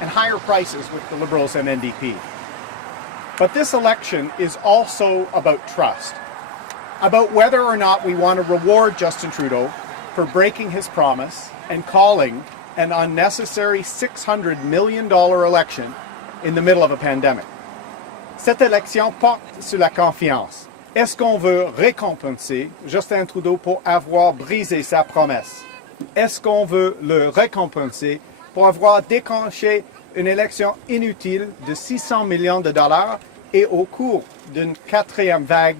and higher prices with the Liberals and NDP. But this election is also about trust, about whether or not we want to reward Justin Trudeau for breaking his promise and calling an unnecessary $600 million election in the middle of a pandemic. Cette élection porte sur la confiance. Est-ce qu'on veut récompenser Justin Trudeau pour avoir brisé sa promesse? Est-ce qu'on veut le récompenser pour avoir déclenché une élection inutile de 600 millions de dollars et au cours d'une quatrième vague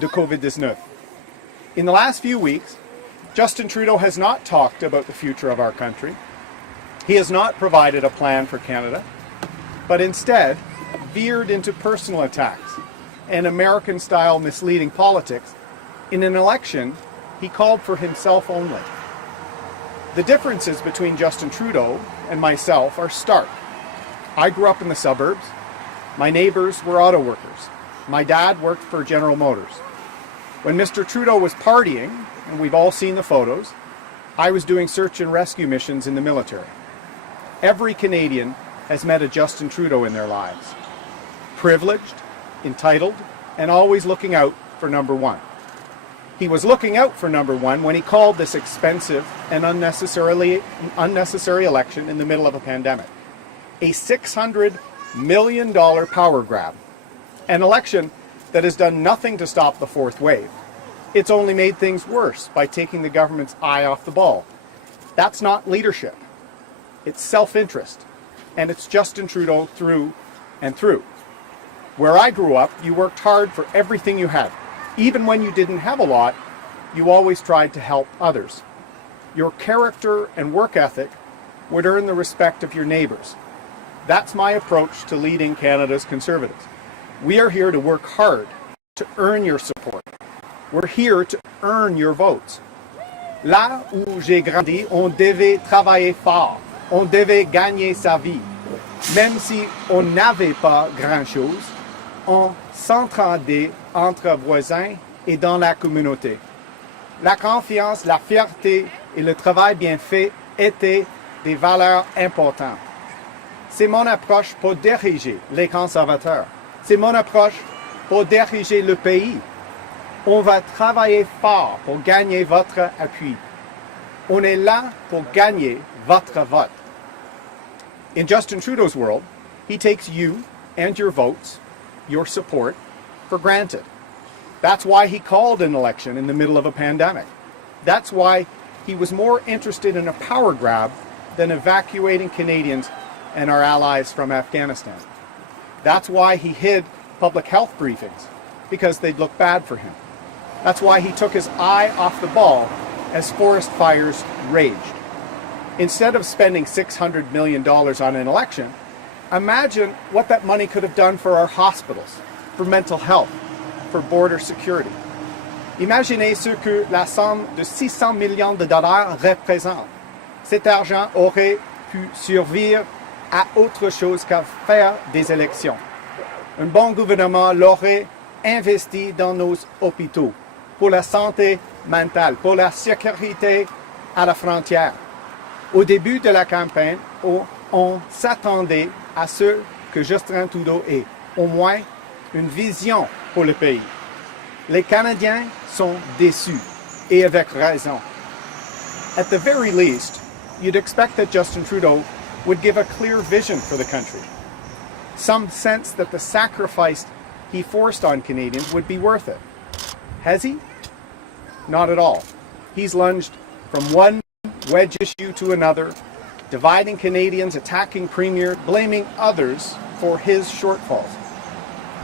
de COVID-19? In the last few weeks, Justin Trudeau has not talked about the future of our country. He has not provided a plan for Canada, but instead veered into personal attacks and American-style misleading politics in an election he called for himself only. The differences between Justin Trudeau and myself are stark. I grew up in the suburbs. My neighbors were auto workers. My dad worked for General Motors. When Mr. Trudeau was partying, and we've all seen the photos, I was doing search and rescue missions in the military. Every Canadian has met a Justin Trudeau in their lives. Privileged, entitled, and always looking out for number one. He was looking out for number one when he called this expensive and unnecessary election in the middle of a pandemic. A $600 million power grab. An election that has done nothing to stop the fourth wave. It's only made things worse by taking the government's eye off the ball. That's not leadership. It's self-interest. And it's Justin Trudeau through and through. Where I grew up, you worked hard for everything you had. Even when you didn't have a lot, you always tried to help others. Your character and work ethic would earn the respect of your neighbours. That's my approach to leading Canada's Conservatives. We are here to work hard to earn your support. We're here to earn your votes. Là où j'ai grandi, on devait travailler fort. On devait gagner sa vie. Même si on n'avait pas grand-chose, on s'entendait entre voisins et dans la communauté. La confiance, la fierté et le travail bien fait étaient des valeurs importantes. C'est mon approche pour diriger les conservateurs. C'est mon approche pour diriger le pays. On va travailler fort pour gagner votre appui. On est là pour gagner votre vote. In Justin Trudeau's world, he takes you and your votes, your support, for granted. That's why he called an election in the middle of a pandemic. That's why he was more interested in a power grab than evacuating Canadians and our allies from Afghanistan. That's why he hid public health briefings, because they'd look bad for him. That's why he took his eye off the ball as forest fires raged. Instead of spending $600 million on an election, imagine what that money could have done for our hospitals, for mental health, for border security. Imaginez ce que la somme de 600 millions de dollars représente. Cet argent aurait pu servir à autre chose qu'à faire des élections. Un bon gouvernement l'aurait investi dans nos hôpitaux, pour la santé mentale, pour la sécurité à la frontière. Au début de la campagne, on s'attendait à ce que Justin Trudeau ait, au moins, une vision pour le pays. Les Canadiens sont déçus, et avec raison. At the very least, you'd expect that Justin Trudeau would give a clear vision for the country. Some sense that the sacrifice he forced on Canadians would be worth it. Has he? Not at all. He's lunged from one wedge issue to another, dividing Canadians, attacking Premier, blaming others for his shortfalls.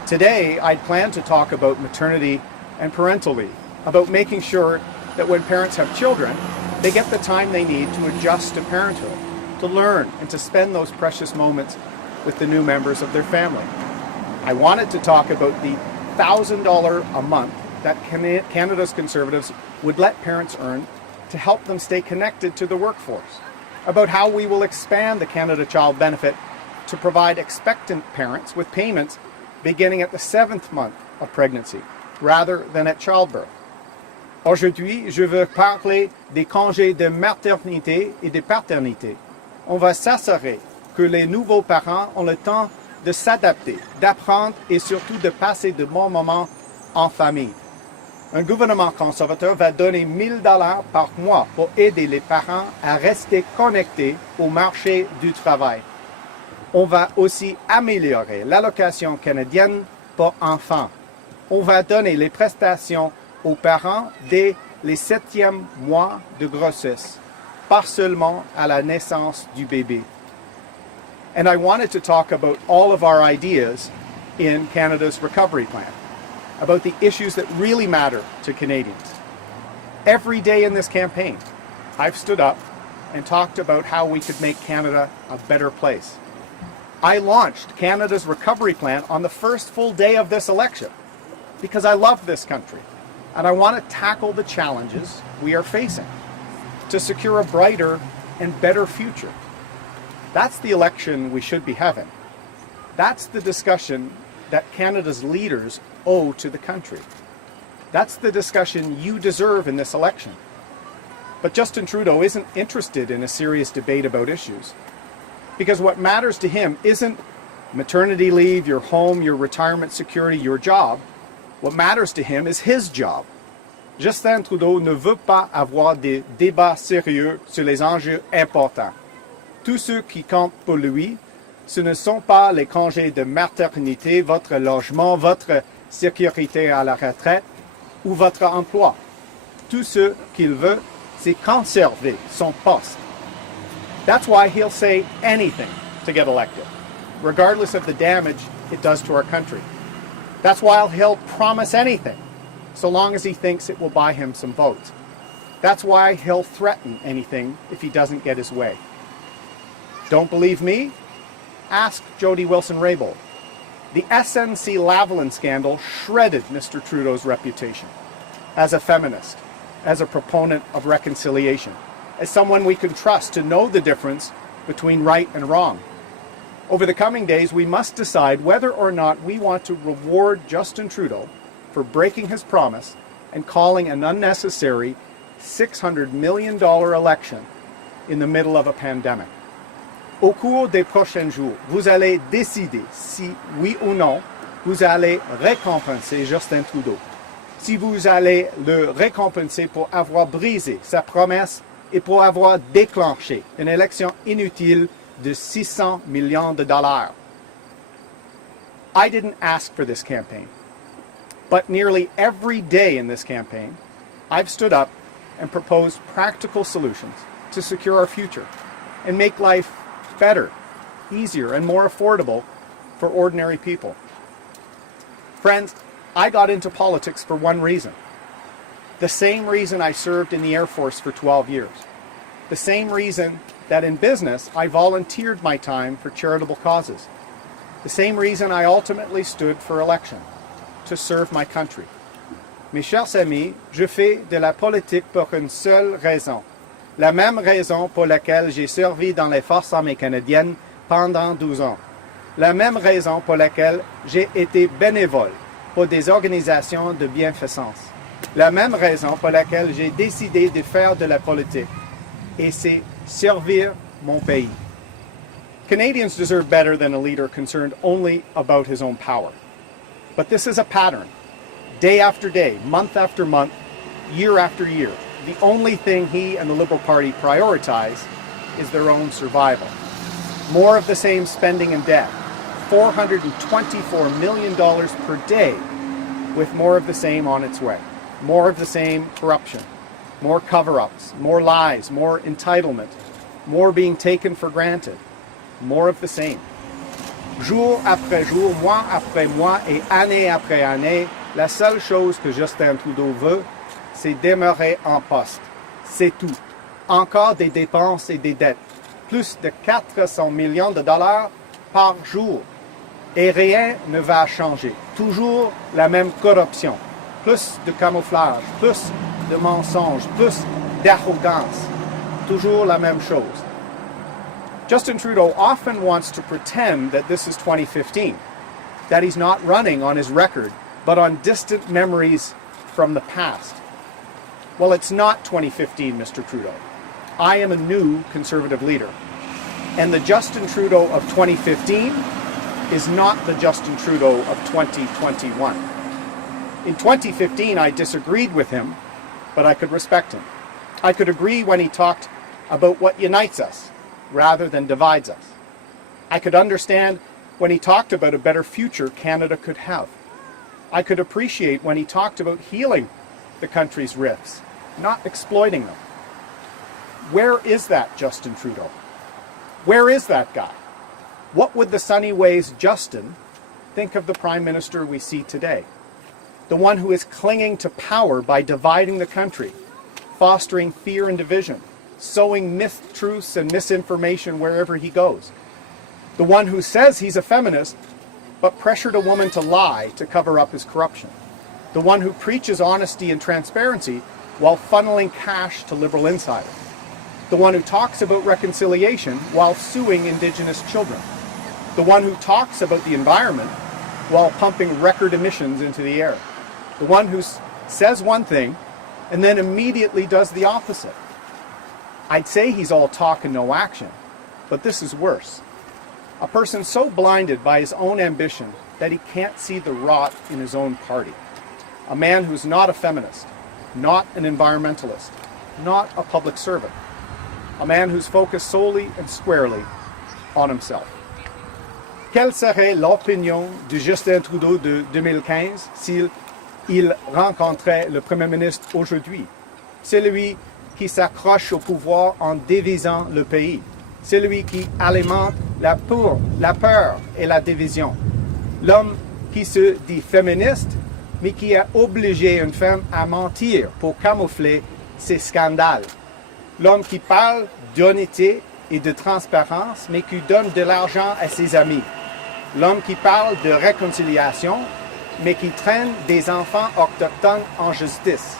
Today, I'd planned to talk about maternity and parental leave, about making sure that when parents have children, they get the time they need to adjust to parenthood, to learn and to spend those precious moments with the new members of their family. I wanted to talk about the $1,000 a month that Canada's Conservatives would let parents earn to help them stay connected to the workforce, about how we will expand the Canada Child Benefit to provide expectant parents with payments beginning at the 7th month of pregnancy, rather than at childbirth. Aujourd'hui, je veux parler des congés de maternité et de paternité. On va s'assurer que les nouveaux parents ont le temps de s'adapter, d'apprendre et surtout de passer de bons moments en famille. Un gouvernement conservateur va donner 1 000 $ par mois pour aider les parents à rester connectés au marché du travail. On va aussi améliorer l'allocation canadienne pour enfants. On va donner les prestations aux parents dès les 7e mois de grossesse, pas seulement à la naissance du bébé. And I wanted to talk about all of our ideas in Canada's recovery plan, about the issues that really matter to Canadians. Every day in this campaign, I've stood up and talked about how we could make Canada a better place. I launched Canada's recovery plan on the first full day of this election because I love this country and I want to tackle the challenges we are facing to secure a brighter and better future. That's the election we should be having. That's the discussion that Canada's leaders owe to the country. That's the discussion you deserve in this election. But Justin Trudeau isn't interested in a serious debate about issues, because what matters to him isn't maternity leave, your home, your retirement security, your job. What matters to him is his job. Justin Trudeau ne veut pas avoir des débats sérieux sur les enjeux importants. Tout ce qui compte pour lui, ce ne sont pas les congés de maternité, votre logement, votre sécurité à la retraite ou votre emploi. Tout ce qu'il veut, c'est conserver son poste. That's why he'll say anything to get elected, regardless of the damage it does to our country. That's why he'll promise anything, so long as he thinks it will buy him some votes. That's why he'll threaten anything if he doesn't get his way. Don't believe me? Ask Jody Wilson-Raybould. The SNC-Lavalin scandal shredded Mr. Trudeau's reputation as a feminist, as a proponent of reconciliation, as someone we can trust to know the difference between right and wrong. Over the coming days, we must decide whether or not we want to reward Justin Trudeau for breaking his promise and calling an unnecessary $600 million election in the middle of a pandemic. Au cours des prochains jours, vous allez décider si, oui ou non, vous allez récompenser Justin Trudeau. Si vous allez le récompenser pour avoir brisé sa promesse et pour avoir déclenché une élection inutile de $600 million. I didn't ask for this campaign, but nearly every day in this campaign, I've stood up and proposed practical solutions to secure our future and make life better, easier, and more affordable for ordinary people. Friends, I got into politics for one reason. The same reason I served in the Air Force for 12 years. The same reason that in business I volunteered my time for charitable causes. The same reason I ultimately stood for election, to serve my country. Mes chers amis, je fais de la politique pour une seule raison. La même raison pour laquelle j'ai servi dans les forces armées canadiennes pendant 12 ans. La même raison pour laquelle j'ai été bénévole pour des organisations de bienfaisance. La même raison pour laquelle j'ai décidé de faire de la politique. Et c'est servir mon pays. Canadians deserve better than a leader concerned only about his own power. But this is a pattern. Day after day, month after month, year after year. The only thing he and the Liberal Party prioritize is their own survival. More of the same spending and debt. $424 million per day, with more of the same on its way. More of the same corruption. More cover-ups, more lies, more entitlement, more being taken for granted. More of the same. Jour après jour, mois après mois et année après année, la seule chose que Justin Trudeau veut, c'est demeurer en poste. C'est tout. Encore des dépenses et des dettes. Plus de $400 millions par jour. Et rien ne va changer. Toujours la même corruption. Plus de camouflage, plus de mensonges, plus d'arrogance. Toujours la même chose. Justin Trudeau often wants to pretend that this is 2015, that he's not running on his record, but on distant memories from the past. Well, it's not 2015, Mr. Trudeau. I am a new Conservative leader. And the Justin Trudeau of 2015 is not the Justin Trudeau of 2021. In 2015, I disagreed with him, but I could respect him. I could agree when he talked about what unites us rather than divides us. I could understand when he talked about a better future Canada could have. I could appreciate when he talked about healing the country's rifts, not exploiting them. Where is that Justin Trudeau? Where is that guy? What would the sunny ways Justin think of the Prime Minister we see today? The one who is clinging to power by dividing the country, fostering fear and division, sowing mistruths and misinformation wherever he goes. The one who says he's a feminist, but pressured a woman to lie to cover up his corruption. The one who preaches honesty and transparency while funneling cash to Liberal insiders. The one who talks about reconciliation while suing Indigenous children. The one who talks about the environment while pumping record emissions into the air. The one who says one thing and then immediately does the opposite. I'd say he's all talk and no action, but this is worse. A person so blinded by his own ambition that he can't see the rot in his own party. A man who's not a feminist, not an environmentalist, not a public servant. A man who's focused solely and squarely on himself. Quelle serait l'opinion de Justin Trudeau de 2015 s'il rencontrait le Premier ministre aujourd'hui? Celui qui s'accroche au pouvoir en divisant le pays. Celui qui alimente la peur et la division. L'homme qui se dit féministe, mais qui a obligé une femme à mentir pour camoufler ses scandales. L'homme qui parle d'honnêteté et de transparence, mais qui donne de l'argent à ses amis. L'homme qui parle de réconciliation, mais qui traîne des enfants autochtones en justice.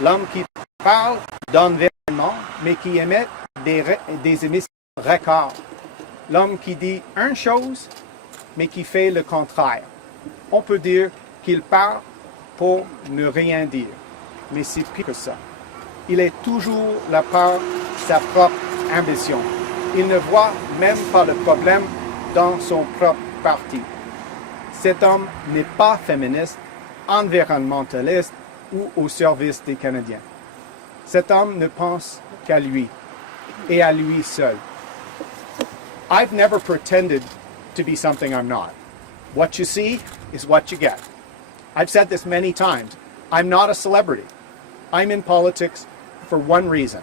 L'homme qui parle d'environnement, mais qui émet des émissions records. L'homme qui dit une chose, mais qui fait le contraire. On peut dire qu'il parle pour ne rien dire, mais c'est pire que ça. Il est toujours là par sa propre ambition. Il ne voit même pas le problème dans son propre parti. Cet homme n'est pas féministe, environnementaliste ou au service des Canadiens. Cet homme ne pense qu'à lui et à lui seul. I've never pretended to be something I'm not. What you see is what you get. I've said this many times. I'm not a celebrity. I'm in politics for one reason: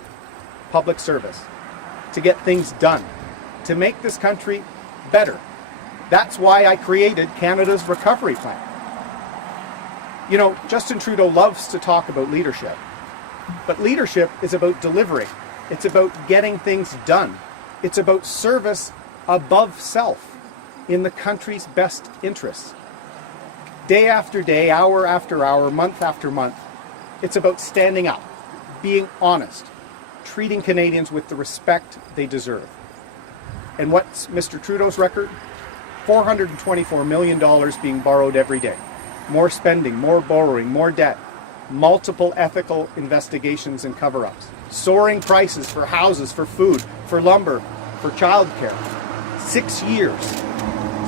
public service. To get things done. To make this country better. That's why I created Canada's Recovery Plan. You know, Justin Trudeau loves to talk about leadership. But leadership is about delivering. It's about getting things done. It's about service above self in the country's best interests. Day after day, hour after hour, month after month, it's about standing up, being honest, treating Canadians with the respect they deserve. And what's Mr. Trudeau's record? $424 million being borrowed every day. More spending, more borrowing, more debt. Multiple ethical investigations and cover-ups. Soaring prices for houses, for food, for lumber, for childcare. 6 years.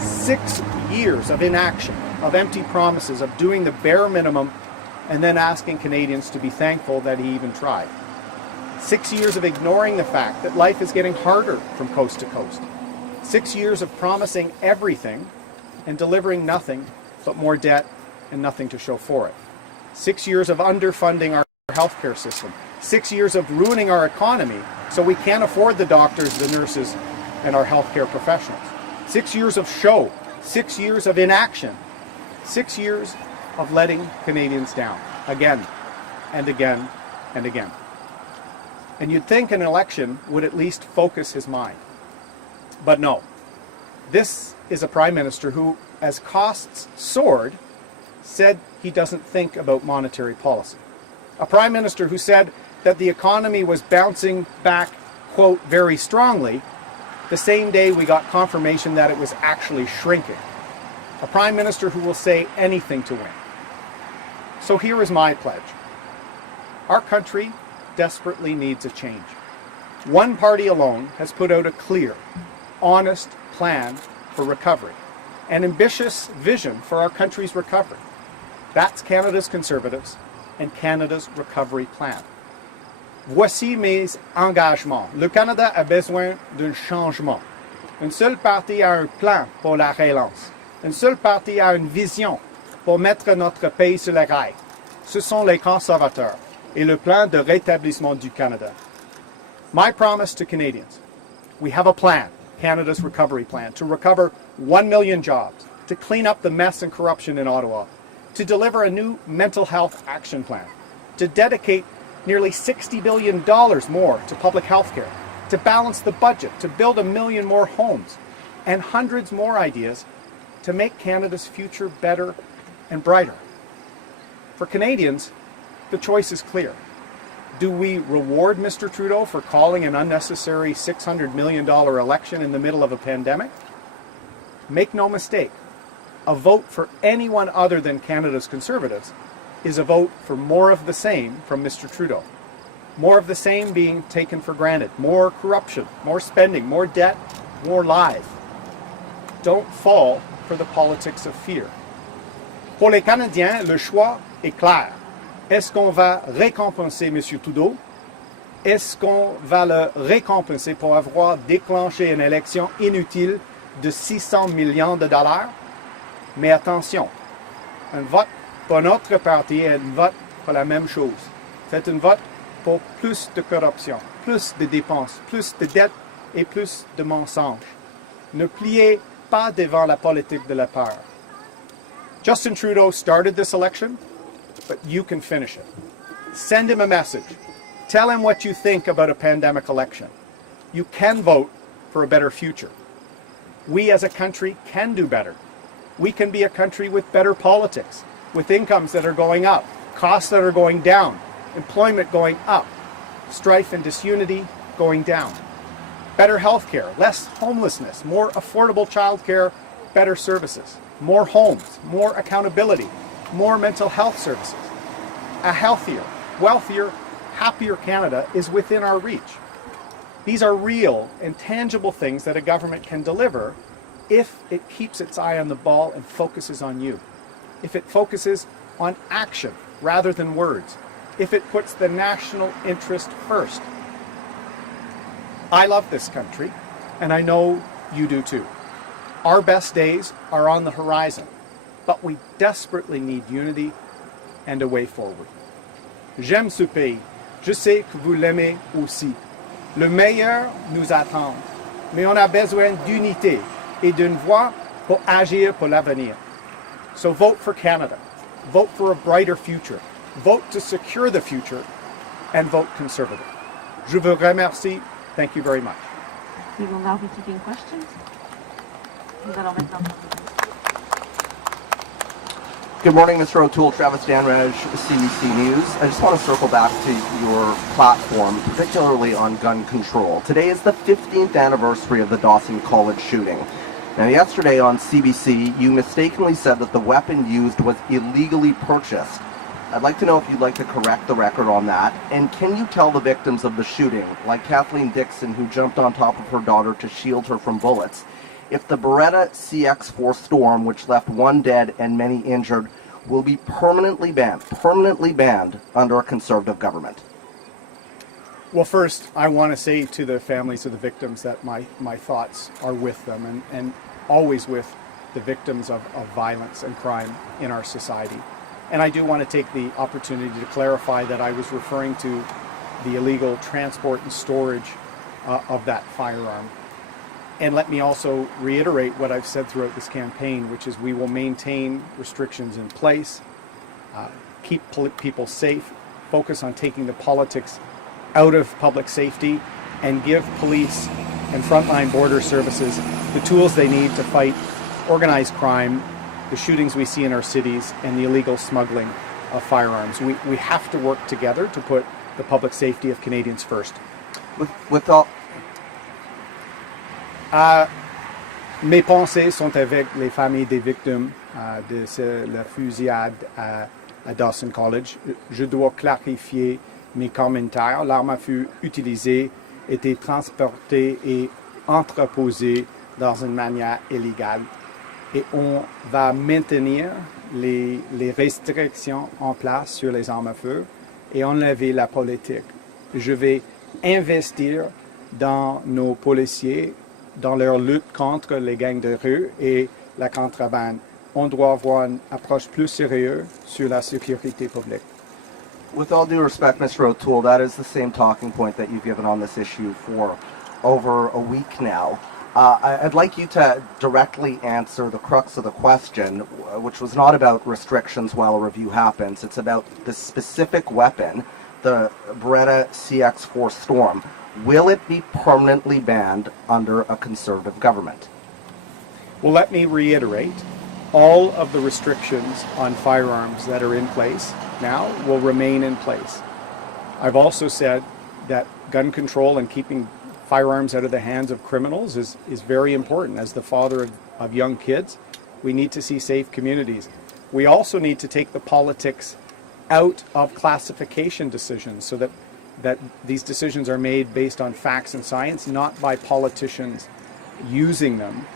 6 years of inaction, of empty promises, of doing the bare minimum, and then asking Canadians to be thankful that he even tried. 6 years of ignoring the fact that life is getting harder from coast to coast. 6 years of promising everything and delivering nothing but more debt and nothing to show for it. 6 years of underfunding our healthcare system. 6 years of ruining our economy so we can't afford the doctors, the nurses, and our healthcare professionals. 6 years of show. 6 years of inaction. 6 years of letting Canadians down. Again and again and again. And you'd think an election would at least focus his mind. But no. This is a Prime Minister who, as costs soared, said he doesn't think about monetary policy. A Prime Minister who said that the economy was bouncing back, quote, very strongly, the same day we got confirmation that it was actually shrinking. A Prime Minister who will say anything to win. So here is my pledge. Our country desperately needs a change. One party alone has put out a clear, honest plan for recovery, an ambitious vision for our country's recovery. That's Canada's Conservatives and Canada's recovery plan. Voici mes engagements. Le Canada a besoin d'un changement. Une seule partie a un plan pour la relance. Une seule partie a une vision pour mettre notre pays sur les rails. Ce sont les conservateurs et le plan de rétablissement du Canada. My promise to Canadians, we have a plan, Canada's recovery plan, to recover 1 million jobs, to clean up the mess and corruption in Ottawa, to deliver a new mental health action plan, to dedicate nearly $60 billion more to public health care, to balance the budget, to build 1 million more homes, and hundreds more ideas to make Canada's future better and brighter. For Canadians, the choice is clear. Do we reward Mr. Trudeau for calling an unnecessary $600 million election in the middle of a pandemic? Make no mistake, a vote for anyone other than Canada's Conservatives is a vote for more of the same from Mr. Trudeau. More of the same being taken for granted. More corruption, more spending, more debt, more lies. Don't fall for the politics of fear. Pour les Canadiens, le choix est clair. Est-ce qu'on va récompenser M. Trudeau? Est-ce qu'on va le récompenser pour avoir déclenché une élection inutile de 600 millions de dollars? Mais attention, un vote pour notre parti est un vote pour la même chose. C'est un vote pour plus de corruption, plus de dépenses, plus de dettes et plus de mensonges. Ne pliez pas devant la politique de la peur. Justin Trudeau started this election, but you can finish it. Send him a message. Tell him what you think about a pandemic election. You can vote for a better future. We as a country can do better. We can be a country with better politics, with incomes that are going up, costs that are going down, employment going up, strife and disunity going down. Better health care, less homelessness, more affordable childcare, better services, more homes, more accountability, more mental health services. A healthier, wealthier, happier Canada is within our reach. These are real and tangible things that a government can deliver if it keeps its eye on the ball and focuses on you. If it focuses on action rather than words. If it puts the national interest first. I love this country, and I know you do too. Our best days are on the horizon, but we desperately need unity and a way forward. J'aime ce pays. Je sais que vous l'aimez aussi. Le meilleur nous attend, mais on a besoin d'unité et d'une voix pour agir pour l'avenir. So vote for Canada. Vote for a brighter future. Vote to secure the future, and vote Conservative. Je vous remercie. Thank you very much. We will now be taking questions. Nous allons maintenant. Good morning, Mr. O'Toole. Travis Danraj, CBC News. I just want to circle back to your platform, particularly on gun control. Today is the 15th anniversary of the Dawson College shooting. Now, yesterday on CBC, you mistakenly said that the weapon used was illegally purchased. I'd like to know if you'd like to correct the record on that. And can you tell the victims of the shooting, like Kathleen Dixon, who jumped on top of her daughter to shield her from bullets, if the Beretta CX-4 Storm, which left one dead and many injured, will be permanently banned under a Conservative government? Well, first, I want to say to the families of the victims that my thoughts are with them and always with the victims of violence and crime in our society. And I do want to take the opportunity to clarify that I was referring to the illegal transport and storage of that firearm. And let me also reiterate what I've said throughout this campaign, which is we will maintain restrictions in place, keep people safe, focus on taking the politics out of public safety, and give police and frontline border services the tools they need to fight organized crime, the shootings we see in our cities, and the illegal smuggling of firearms. We have to work together to put the public safety of Canadians first. Mes pensées sont avec les familles des victimes de la fusillade à Dawson College. Je dois clarifier mes commentaires. L'arme fut utilisée été transportés et entreposés dans une manière illégale. Et on va maintenir les restrictions en place sur les armes à feu et enlever la politique. Je vais investir dans nos policiers, dans leur lutte contre les gangs de rue et la contrebande. On doit avoir une approche plus sérieuse sur la sécurité publique. With all due respect, Mr. O'Toole, that is the same talking point that you've given on this issue for over a week now. I'd like you to directly answer the crux of the question, which was not about restrictions while a review happens. It's about the specific weapon, the Beretta CX-4 Storm. Will it be permanently banned under a Conservative government? Well, let me reiterate, all of the restrictions on firearms that are in place now will remain in place. I've also said that gun control and keeping firearms out of the hands of criminals is very important. As the father of young kids, we need to see safe communities. We also need to take the politics out of classification decisions so that these decisions are made based on facts and science, not by politicians using them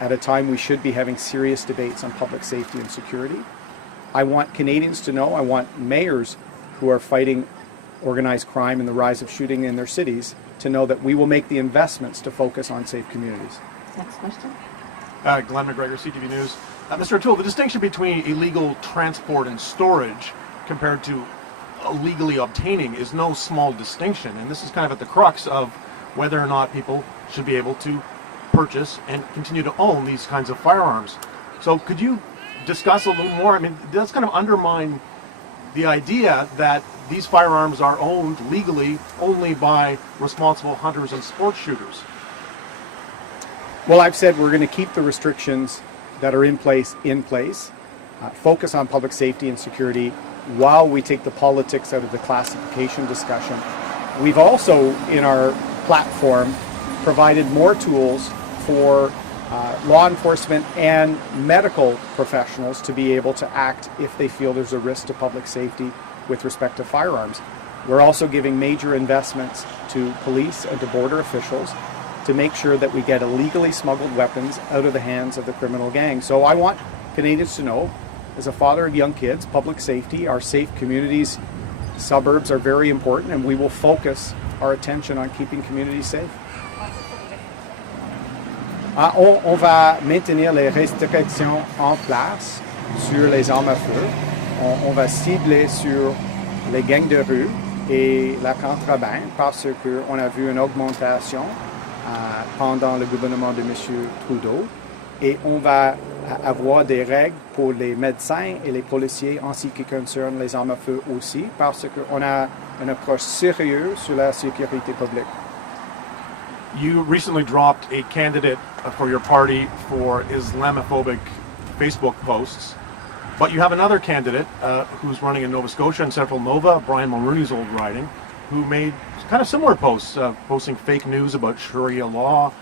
at a time we should be having serious debates on public safety and security. I want Canadians to know, I want mayors who are fighting organized crime and the rise of shooting in their cities to know that we will make the investments to focus on safe communities. Next question. Glenn McGregor, CTV News. Mr. O'Toole, the distinction between illegal transport and storage compared to illegally obtaining is no small distinction, and this is kind of at the crux of whether or not people should be able to purchase and continue to own these kinds of firearms. So could you discuss a little more? I mean, does kind of undermine the idea that these firearms are owned legally only by responsible hunters and sports shooters. Well, I've said we're going to keep the restrictions that are in place, focus on public safety and security while we take the politics out of the classification discussion. We've also, in our platform, provided more tools for law enforcement and medical professionals to be able to act if they feel there's a risk to public safety with respect to firearms. We're also giving major investments to police and to border officials to make sure that we get illegally smuggled weapons out of the hands of the criminal gangs. So I want Canadians to know, as a father of young kids, public safety, our safe communities, suburbs are very important, and we will focus our attention on keeping communities safe. On va maintenir les restrictions en place sur les armes à feu. On va cibler sur les gangs de rue et la contrebande parce qu'on a vu une augmentation pendant le gouvernement de M. Trudeau. Et on va avoir des règles pour les médecins et les policiers en ce qui concerne les armes à feu aussi parce qu'on a une approche sérieuse sur la sécurité publique. You recently dropped a candidate for your party for Islamophobic Facebook posts, but you have another candidate who's running in Nova Scotia and Central Nova, Brian Mulrooney's old riding, who made kind of similar posts, posting fake news about Sharia law,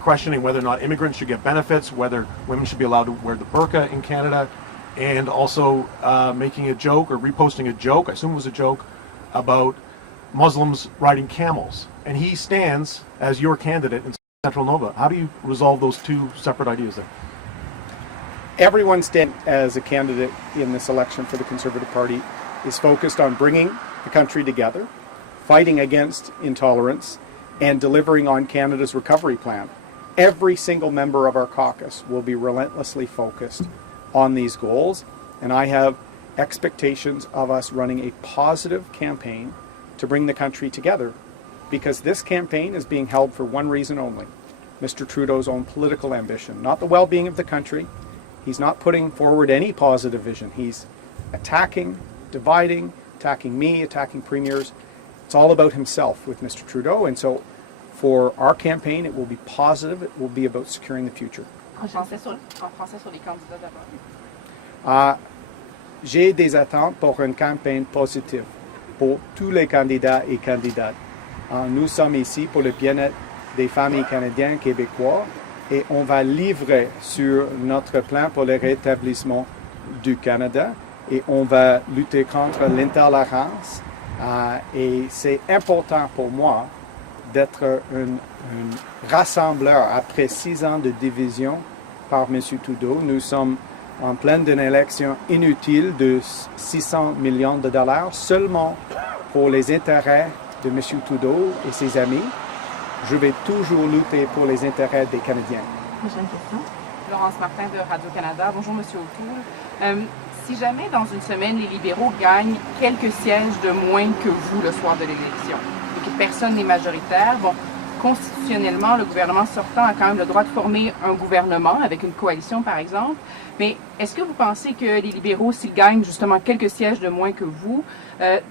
questioning whether or not immigrants should get benefits, whether women should be allowed to wear the burqa in Canada, and also making a joke or reposting a joke, I assume it was a joke, about Muslims riding camels. And he stands as your candidate in Central Nova. How do you resolve those two separate ideas there? Everyone standing as a candidate in this election for the Conservative Party is focused on bringing the country together, fighting against intolerance, and delivering on Canada's recovery plan. Every single member of our caucus will be relentlessly focused on these goals, and I have expectations of us running a positive campaign to bring the country together, because this campaign is being held for one reason only: Mr. Trudeau's own political ambition, not the well-being of the country. He's not putting forward any positive vision. He's attacking, dividing, attacking me, attacking premiers. It's all about himself with Mr. Trudeau, and so for our campaign, it will be positive. It will be about securing the future. J'ai des attentes pour une campagne positive pour tous les candidats et candidates. Nous sommes ici pour le bien-être des familles canadiennes québécois et on va livrer sur notre plan pour le rétablissement du Canada et on va lutter contre l'intolérance Et c'est important pour moi d'être un rassembleur après 6 ans de division par M. Trudeau. Nous sommes en pleine d'une élection inutile de 600 millions de dollars seulement pour les intérêts de M. Trudeau et ses amis. Je vais toujours lutter pour les intérêts des Canadiens. Prochaine question. Laurence Martin de Radio-Canada. Bonjour, M. O'Toole. Si jamais dans une semaine, les libéraux gagnent quelques sièges de moins que vous le soir de l'élection et que personne n'est majoritaire, bon, constitutionnellement, le gouvernement sortant a quand même le droit de former un gouvernement avec une coalition, par exemple. Mais est-ce que vous pensez que les libéraux, s'ils gagnent justement quelques sièges de moins que vous,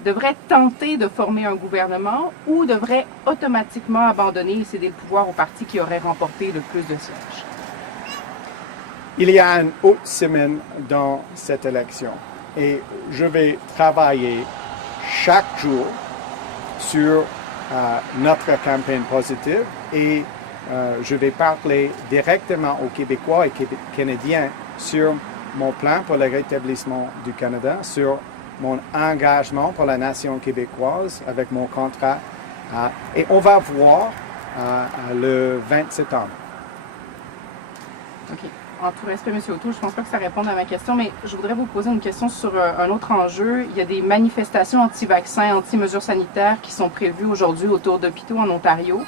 devraient tenter de former un gouvernement ou devraient automatiquement abandonner et céder le pouvoir au parti qui aurait remporté le plus de sièges? Il y a une haute semaine dans cette élection et je vais travailler chaque jour sur notre campagne positive et je vais parler directement aux Québécois et Canadiens sur mon plan pour le rétablissement du Canada, sur mon engagement pour la nation québécoise avec mon contrat et on va voir le 20 septembre. OK. En tout respect, M. O'Toole, je ne pense pas que ça réponde à ma question, mais je voudrais vous poser une question sur un autre enjeu. Il y a des manifestations anti-vaccins, anti-mesures sanitaires qui sont prévues aujourd'hui autour d'hôpitaux en Ontario.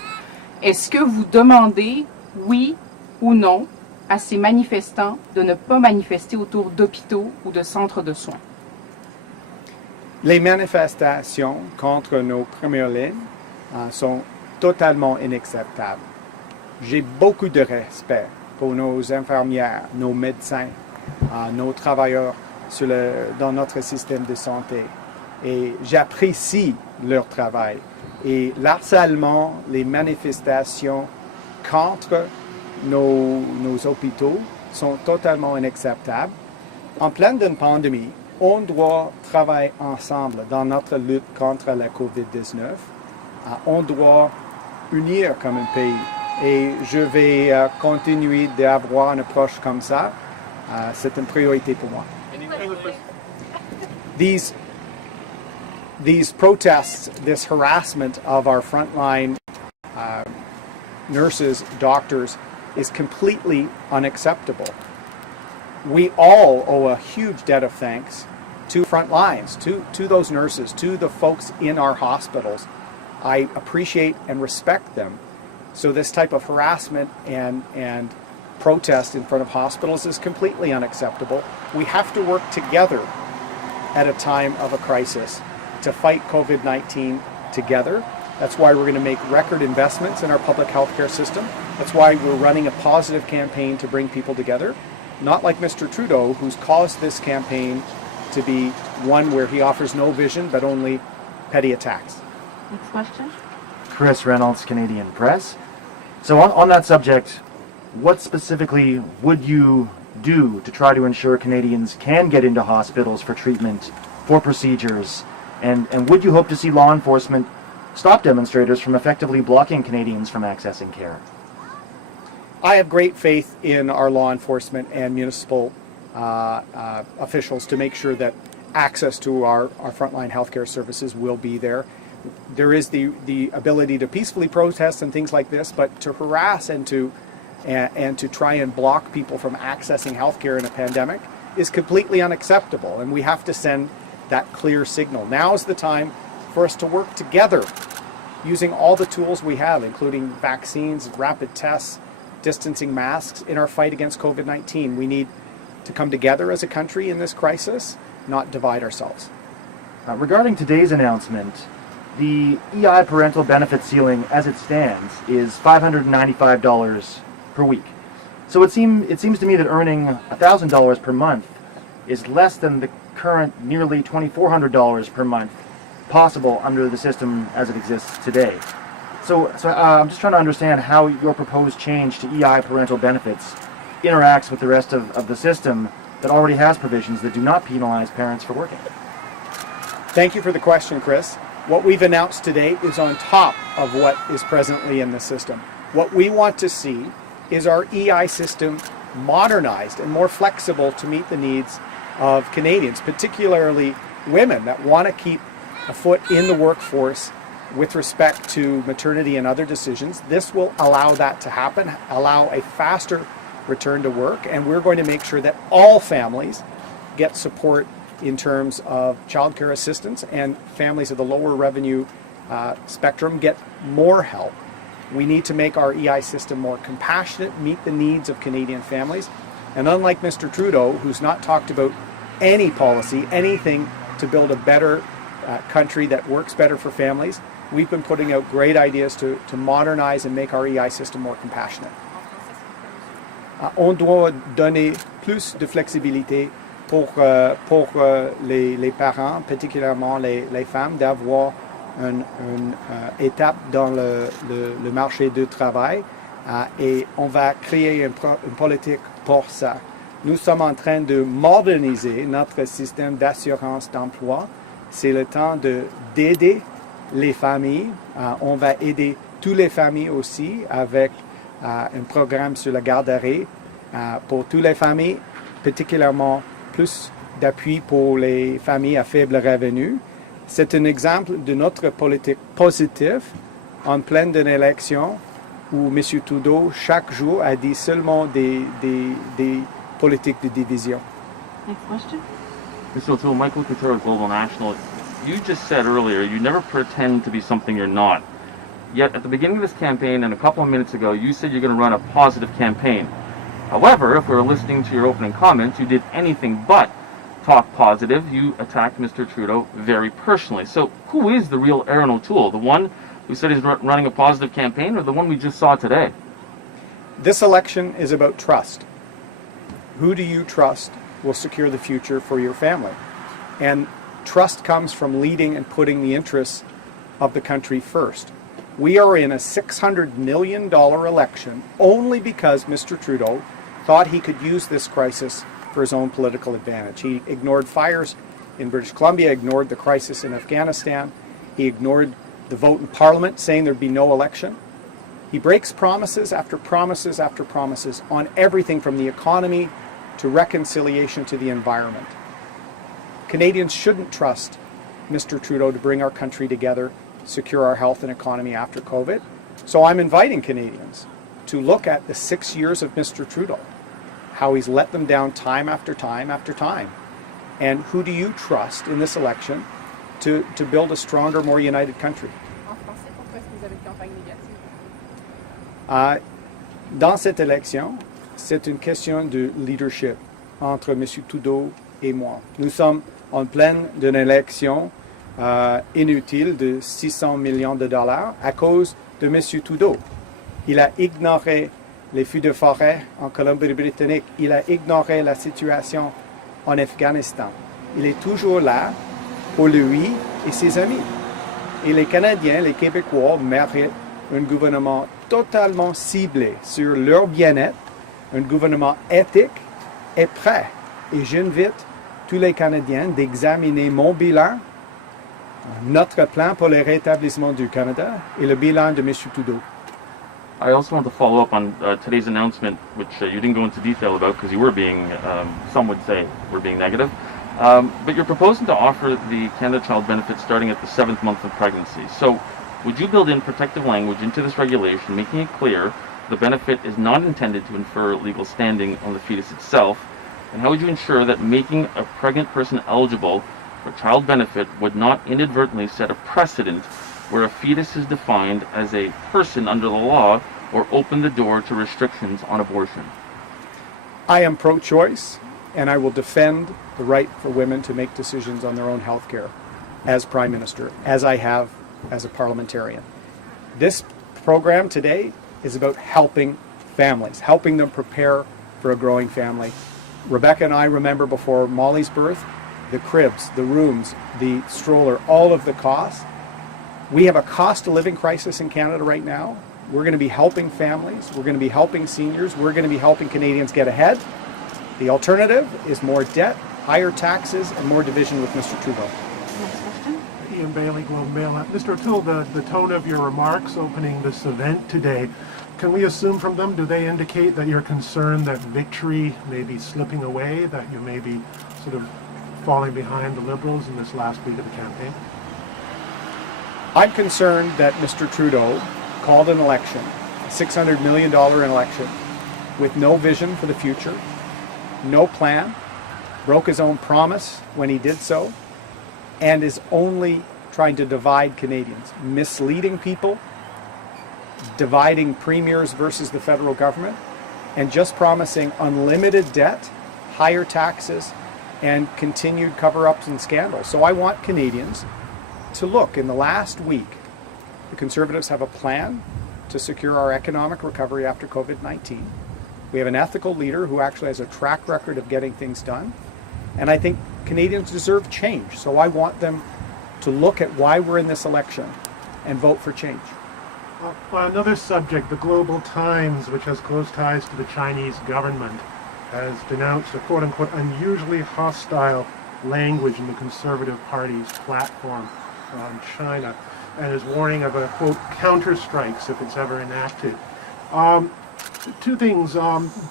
Est-ce que vous demandez, oui ou non, à ces manifestants de ne pas manifester autour d'hôpitaux ou de centres de soins? Les manifestations contre nos premières lignes sont totalement inacceptables. J'ai beaucoup de respect pour nos infirmières, nos médecins, nos travailleurs dans notre système de santé. Et j'apprécie leur travail. Et l'harcèlement, les manifestations contre nos hôpitaux sont totalement inacceptables. En pleine d'une pandémie, on doit travailler ensemble dans notre lutte contre la COVID-19. On doit unir comme un pays. Et je vais continuer d'avoir une approche comme ça. C'est une priorité pour moi. These protests, this harassment of our frontline nurses, doctors, is completely unacceptable. We all owe a huge debt of thanks to front lines, to those nurses, to the folks in our hospitals. I appreciate and respect them. So this type of harassment and protest in front of hospitals is completely unacceptable. We have to work together at a time of a crisis to fight COVID-19 together. That's why we're going to make record investments in our public health care system. That's why we're running a positive campaign to bring people together. Not like Mr. Trudeau, who's caused this campaign to be one where he offers no vision but only petty attacks. Next question. Chris Reynolds, Canadian Press. So on that subject, what specifically would you do to try to ensure Canadians can get into hospitals for treatment, for procedures, and would you hope to see law enforcement stop demonstrators from effectively blocking Canadians from accessing care? I have great faith in our law enforcement and municipal officials to make sure that access to our frontline healthcare services will be there. There is the ability to peacefully protest and things like this, but to harass and to try and block people from accessing healthcare in a pandemic is completely unacceptable, and we have to send that clear signal. Now is the time for us to work together using all the tools we have, including vaccines, rapid tests, distancing masks, in our fight against COVID-19. We need to come together as a country in this crisis, not divide ourselves. Regarding today's announcement, the EI parental benefit ceiling as it stands is $595 per week. So it seems to me that earning $1,000 per month is less than the current nearly $2,400 per month possible under the system as it exists today. So I'm just trying to understand how your proposed change to EI parental benefits interacts with the rest of the system that already has provisions that do not penalize parents for working. Thank you for the question, Chris. What we've announced today is on top of what is presently in the system. What we want to see is our EI system modernized and more flexible to meet the needs of Canadians, particularly women that want to keep a foot in the workforce with respect to maternity and other decisions. This will allow that to happen, allow a faster return to work, and we're going to make sure that all families get support in terms of childcare assistance, and families of the lower revenue spectrum get more help. We need to make our EI system more compassionate, meet the needs of Canadian families, and unlike Mr. Trudeau, who's not talked about any policy, anything to build a better country that works better for families, we've been putting out great ideas to modernize and make our EI system more compassionate. On doit donner plus de flexibilité pour les parents, particulièrement les femmes, d'avoir une étape dans le marché du travail, et on va créer une politique pour ça. Nous sommes en train de moderniser notre système d'assurance d'emploi. C'est le temps d'aider les familles. On va aider toutes les familles aussi avec un programme sur la garderie pour toutes les familles, particulièrement plus d'appui pour les familles à faible revenu. C'est un exemple de notre politique positive en pleine d'une élection où M. Trudeau, chaque jour, a dit seulement des politiques de division. Next question. Mr. O'Toole, Michael Couture, Global National. You just said earlier you never pretend to be something you're not. Yet at the beginning of this campaign and a couple of minutes ago, you said you're going to run a positive campaign. However, if we were listening to your opening comments, you did anything but talk positive. You attacked Mr. Trudeau very personally. So who is the real Erin O'Toole? The one who said he's running a positive campaign, or the one we just saw today? This election is about trust. Who do you trust will secure the future for your family? And trust comes from leading and putting the interests of the country first. We are in a $600 million election only because Mr. Trudeau thought he could use this crisis for his own political advantage. He ignored fires in British Columbia, ignored the crisis in Afghanistan. He ignored the vote in Parliament saying there'd be no election. He breaks promises after promises after promises on everything from the economy to reconciliation to the environment. Canadians shouldn't trust Mr. Trudeau to bring our country together, secure our health and economy after COVID. So I'm inviting Canadians to look at the 6 years of Mr. Trudeau, how he's let them down time after time after time. And who do you trust in this election to build a stronger, more united country? En français, pourquoi est-ce que vous avez une campagne négative? Dans cette élection, c'est une question de leadership entre M. Trudeau et moi. Nous sommes en pleine d'une élection inutile de 600 millions de dollars à cause de M. Trudeau. Il a ignoré les feux de forêt en Colombie-Britannique. Il a ignoré la situation en Afghanistan. Il est toujours là pour lui et ses amis. Et les Canadiens, les Québécois méritent un gouvernement totalement ciblé sur leur bien-être, un gouvernement éthique et prêt. Et j'invite tous les Canadiens d'examiner mon bilan, notre plan pour le rétablissement du Canada et le bilan de M. Trudeau. I also want to follow up on today's announcement, which you didn't go into detail about because you were being, some would say, were being negative. But you're proposing to offer the Canada Child Benefit starting at the 7th month of pregnancy. So would you build in protective language into this regulation, making it clear the benefit is not intended to infer legal standing on the fetus itself? And how would you ensure that making a pregnant person eligible for child benefit would not inadvertently set a precedent where a fetus is defined as a person under the law or open the door to restrictions on abortion? I am pro-choice, and I will defend the right for women to make decisions on their own health care as Prime Minister, as I have as a parliamentarian. This program today is about helping families, helping them prepare for a growing family. Rebecca and I remember before Molly's birth, the cribs, the rooms, the stroller, all of the costs. We have a cost of living crisis in Canada right now. We're going to be helping families. We're going to be helping seniors. We're going to be helping Canadians get ahead. The alternative is more debt, higher taxes, and more division with Mr. Trudeau. Next question. Ian Bailey, Globe Mail. Mr. O'Toole, the tone of your remarks opening this event today, can we assume from them, do they indicate that you're concerned that victory may be slipping away, that you may be sort of falling behind the Liberals in this last week of the campaign? I'm concerned that Mr. Trudeau called an election, a $600 million election, with no vision for the future, no plan, broke his own promise when he did so, and is only trying to divide Canadians, misleading people, dividing premiers versus the federal government, and just promising unlimited debt, higher taxes, and continued cover-ups and scandals. So I want Canadians to look. In the last week, the Conservatives have a plan to secure our economic recovery after COVID-19. We have an ethical leader who actually has a track record of getting things done. And I think Canadians deserve change. So I want them to look at why we're in this election and vote for change. On another subject, the Global Times, which has close ties to the Chinese government, has denounced a quote-unquote unusually hostile language in the Conservative Party's platform on China, and is warning of a quote counter-strikes if it's ever enacted. Two things.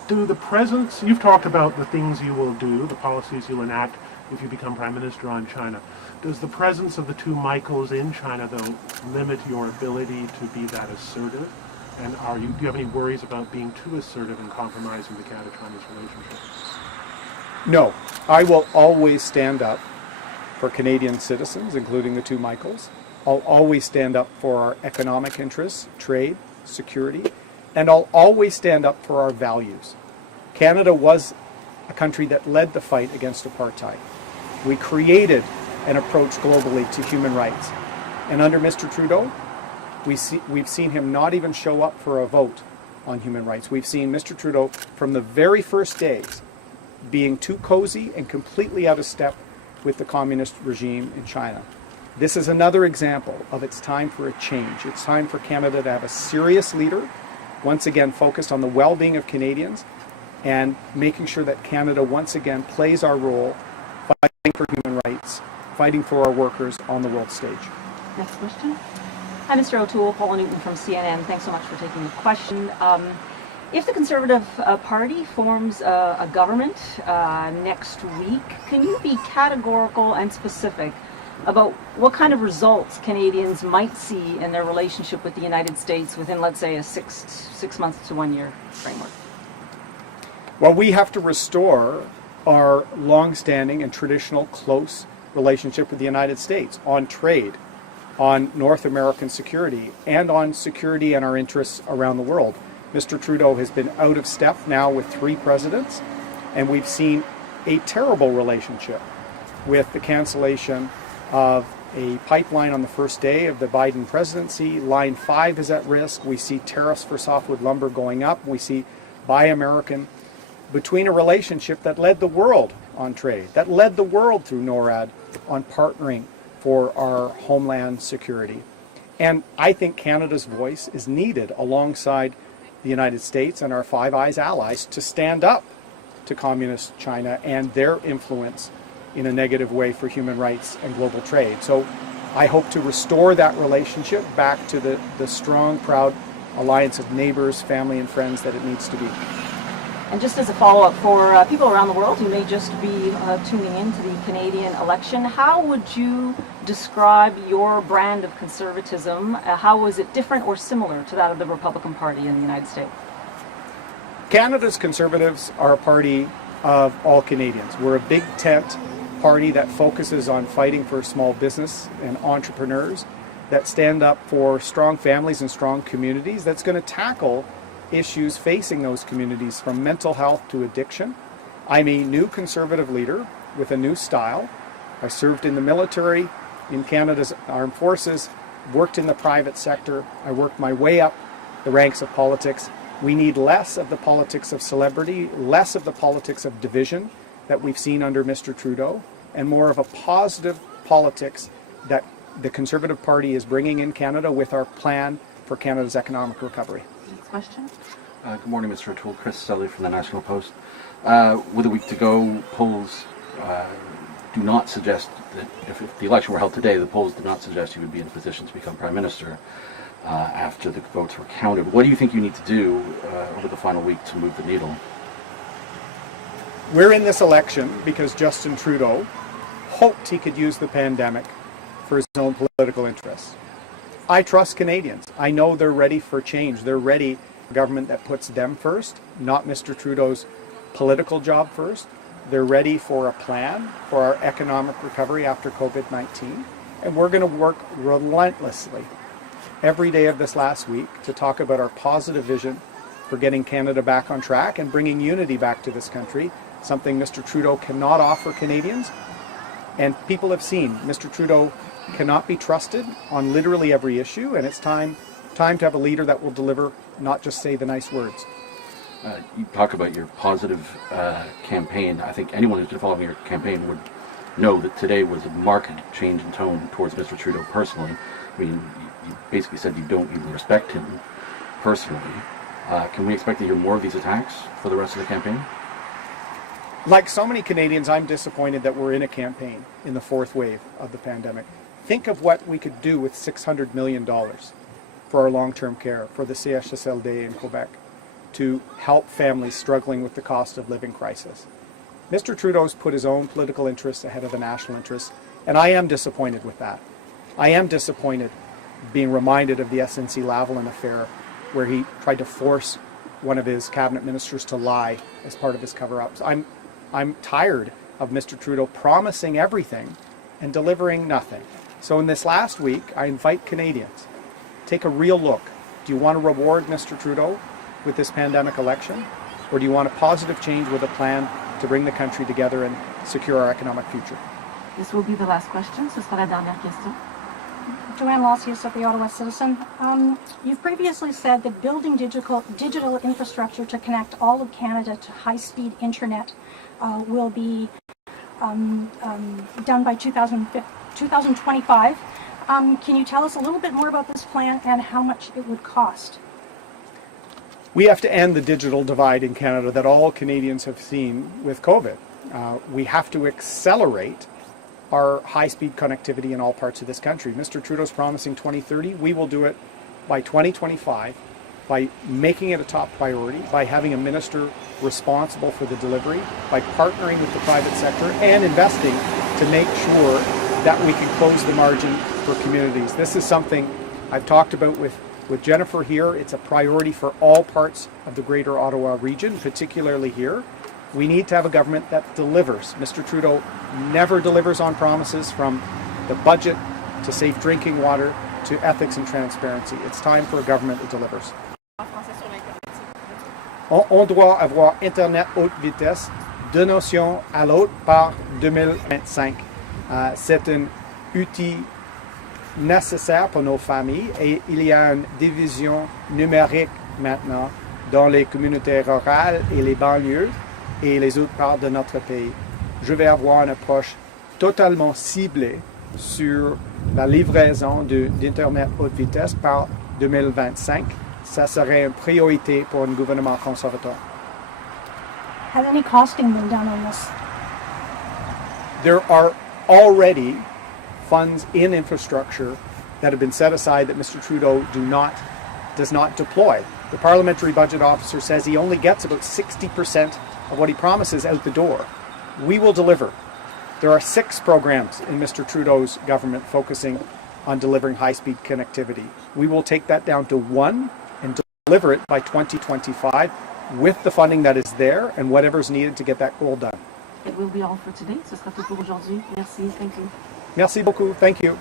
Do the presence, you've talked about the things you will do, the policies you'll enact if you become Prime Minister on China. Does the presence of the two Michaels in China, though, limit your ability to be that assertive? And do you have any worries about being too assertive and compromising the Canada-Chinese relationship? No, I will always stand up for Canadian citizens, including the two Michaels. I'll always stand up for our economic interests, trade, security, and I'll always stand up for our values. Canada was a country that led the fight against apartheid. We created an approach globally to human rights. And under Mr. Trudeau, we've seen him not even show up for a vote on human rights. We've seen Mr. Trudeau from the very first days being too cozy and completely out of step with the communist regime in China. This is another example of it's time for a change. It's time for Canada to have a serious leader, once again focused on the well-being of Canadians and making sure that Canada once again plays our role fighting for human rights, fighting for our workers on the world stage. Next question. Hi, Mr. O'Toole. Paula Newton from CNN. Thanks so much for taking the question. If the Conservative Party forms a government next week, can you be categorical and specific about what kind of results Canadians might see in their relationship with the United States within, let's say, a six months to 1 year framework? Well, we have to restore our long-standing and traditional close relationship with the United States on trade, on North American security, and on security and our interests around the world. Mr. Trudeau has been out of step now with 3 presidents, and we've seen a terrible relationship with the cancellation of a pipeline on the first day of the Biden presidency. Line 5 is at risk. We see tariffs for softwood lumber going up. We see Buy American, between a relationship that led the world on trade, that led the world through NORAD on partnering for our homeland security. And I think Canada's voice is needed alongside the United States and our Five Eyes allies to stand up to communist China and their influence in a negative way for human rights and global trade. So I hope to restore that relationship back to the strong, proud alliance of neighbors, family, and friends that it needs to be. And just as a follow-up for people around the world who may just be tuning into the Canadian election, how would you describe your brand of conservatism? How is it different or similar to that of the Republican Party in the United States? Canada's Conservatives are a party of all Canadians. We're a big tent party that focuses on fighting for small business and entrepreneurs, that stand up for strong families and strong communities, that's going to tackle issues facing those communities from mental health to addiction. I'm a new Conservative leader with a new style. I served in the military, in Canada's armed forces, worked in the private sector. I worked my way up the ranks of politics. We need less of the politics of celebrity, less of the politics of division that we've seen under Mr. Trudeau, and more of a positive politics that the Conservative Party is bringing in Canada with our plan for Canada's economic recovery. Next question. Good morning, Mr. O'Toole. Chris Sully from the National Post. With a week to go, polls do not suggest that if the election were held today, the polls do not suggest you would be in a position to become Prime Minister after the votes were counted. What do you think you need to do over the final week to move the needle? We're in this election because Justin Trudeau hoped he could use the pandemic for his own political interests. I trust Canadians. I know they're ready for change. They're ready for a government that puts them first, not Mr. Trudeau's political job first. They're ready for a plan for our economic recovery after COVID-19. And we're going to work relentlessly every day of this last week to talk about our positive vision for getting Canada back on track and bringing unity back to this country, something Mr. Trudeau cannot offer Canadians. And people have seen Mr. Trudeau cannot be trusted on literally every issue, and it's time to have a leader that will deliver, not just say the nice words. You talk about your positive campaign. I think anyone who's been following your campaign would know that today was a marked change in tone towards Mr. Trudeau personally. I mean, you basically said you don't even respect him personally. Can we expect to hear more of these attacks for the rest of the campaign? Like so many Canadians, I'm disappointed that we're in a campaign in the fourth wave of the pandemic. Think of what we could do with $600 million for our long-term care, for the CHSLD in Quebec, to help families struggling with the cost of living crisis. Mr. Trudeau's put his own political interests ahead of the national interests, and I am disappointed with that. I am disappointed being reminded of the SNC-Lavalin affair, where he tried to force one of his cabinet ministers to lie as part of his cover-ups. I'm tired of Mr. Trudeau promising everything and delivering nothing. So in this last week, I invite Canadians, take a real look. Do you want to reward Mr. Trudeau with this pandemic election? Or do you want a positive change with a plan to bring the country together and secure our economic future? This will be the last question. Ce sera la dernière question. Joanne Lossius of the Ottawa Citizen. You've previously said that building digital infrastructure to connect all of Canada to high-speed internet will be done by 2025. Can you tell us a little bit more about this plan and how much it would cost? We have to end the digital divide in Canada that all Canadians have seen with COVID. We have to accelerate our high-speed connectivity in all parts of this country. Mr. Trudeau's promising 2030. We will do it by 2025 by making it a top priority, by having a minister responsible for the delivery, by partnering with the private sector and investing to make sure that we can close the margin for communities. This is something I've talked about with Jennifer here. It's a priority for all parts of the Greater Ottawa region, particularly here. We need to have a government that delivers. Mr. Trudeau never delivers on promises, from the budget to safe drinking water to ethics and transparency. It's time for a government that delivers. On doit avoir Internet haute vitesse d'une nation à l'autre par 2025. C'est un outil nécessaire pour nos familles et il y a une division numérique maintenant dans les communautés rurales et les banlieues et les autres parts de notre pays. Je vais avoir une approche totalement ciblée sur la livraison d'Internet haute vitesse par 2025. Ça serait une priorité pour un gouvernement conservateur. Has any costing been done on this? There are already funds in infrastructure that have been set aside that Mr. Trudeau does not deploy. The Parliamentary Budget Officer says he only gets about 60% of what he promises out the door. We will deliver. There are 6 programs in Mr. Trudeau's government focusing on delivering high-speed connectivity. We will take that down to 1 and deliver it by 2025 with the funding that is there and whatever's needed to get that goal done. It will be all for today. Ce sera tout pour aujourd'hui. Merci. Thank you. Merci beaucoup. Thank you.